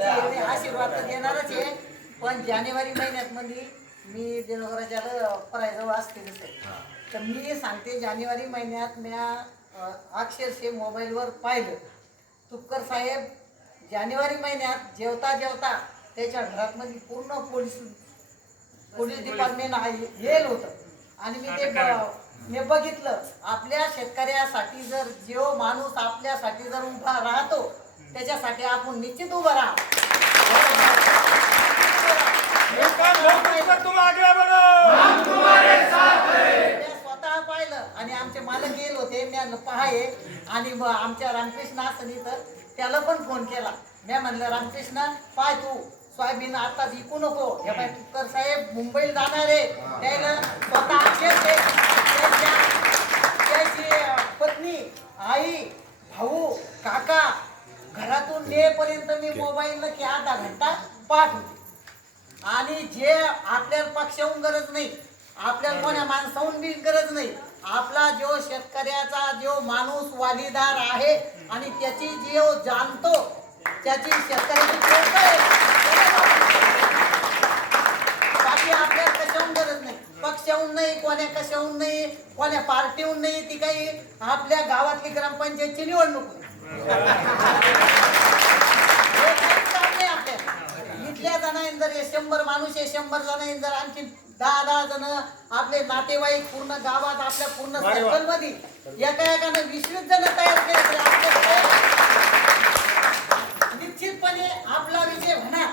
आशीर्वाद तर देणारच आहे. पण जानेवारी महिन्यात मध्ये मी देवघराच्या परायजवळ असते तसं तर मी सांगते जानेवारी महिन्यात म्या अक्षरशे मोबाईलवर पाहिलं. तुपकर साहेब जानेवारी महिन्यात जेवता जेवता त्याच्या घरात मध्ये पूर्ण पोलीस पोलीस डिपार्टमेंट आहे येईल होतं. आणि मी ते मी बघितलं आपल्या शेतकऱ्यासाठी जर जो माणूस आपल्यासाठी जर उभा राहतो त्याच्यासाठी आपण निश्चित उभा राहा. तुम आगे बढ़ो मी स्वतः पाहिलं आणि आमचे मालक गेले होते मी पहाये. आणि मग आमच्या रामकृष्ण असं तर त्याला पण फोन केला. मी म्हणलं रामकृष्ण पाय तू. सोयाबीन आता विकू नको. हे बाय तुपकर साहेब मुंबईला जाणार आहे. त्याला स्वतः त्याची पत्नी आई भाऊ काका घरातून नेपर्यंत मी मोबाईल की अर्धा घंटा पाठ होते आणि जे आपल्याला पक्षाहून गरज नाही आपल्याला कोण्या माणसाहून बी गरज नाही आपला जो शेतकऱ्याचा जो माणूस वालीदार आहे आणि त्याची जो जाणतो त्याची शेतकऱ्याची बाकी आपल्याला कशाहून गरज नाही. पक्षाहून नाही कोण्या कशाहून नाही कोण्या पार्टीहून नाही ती काही आपल्या गावातली ग्रामपंचायतची निवडणूक इथल्या जणांनी जर शंभर माणूस आहे शंभर जणांनी जर आणखी दहा दहा जण आपले नातेवाईक पूर्ण गावात आपल्या पूर्ण सर्कलमध्ये एका एकानं विश्वित जण तयार केले निश्चितपणे आपला विजय होणार.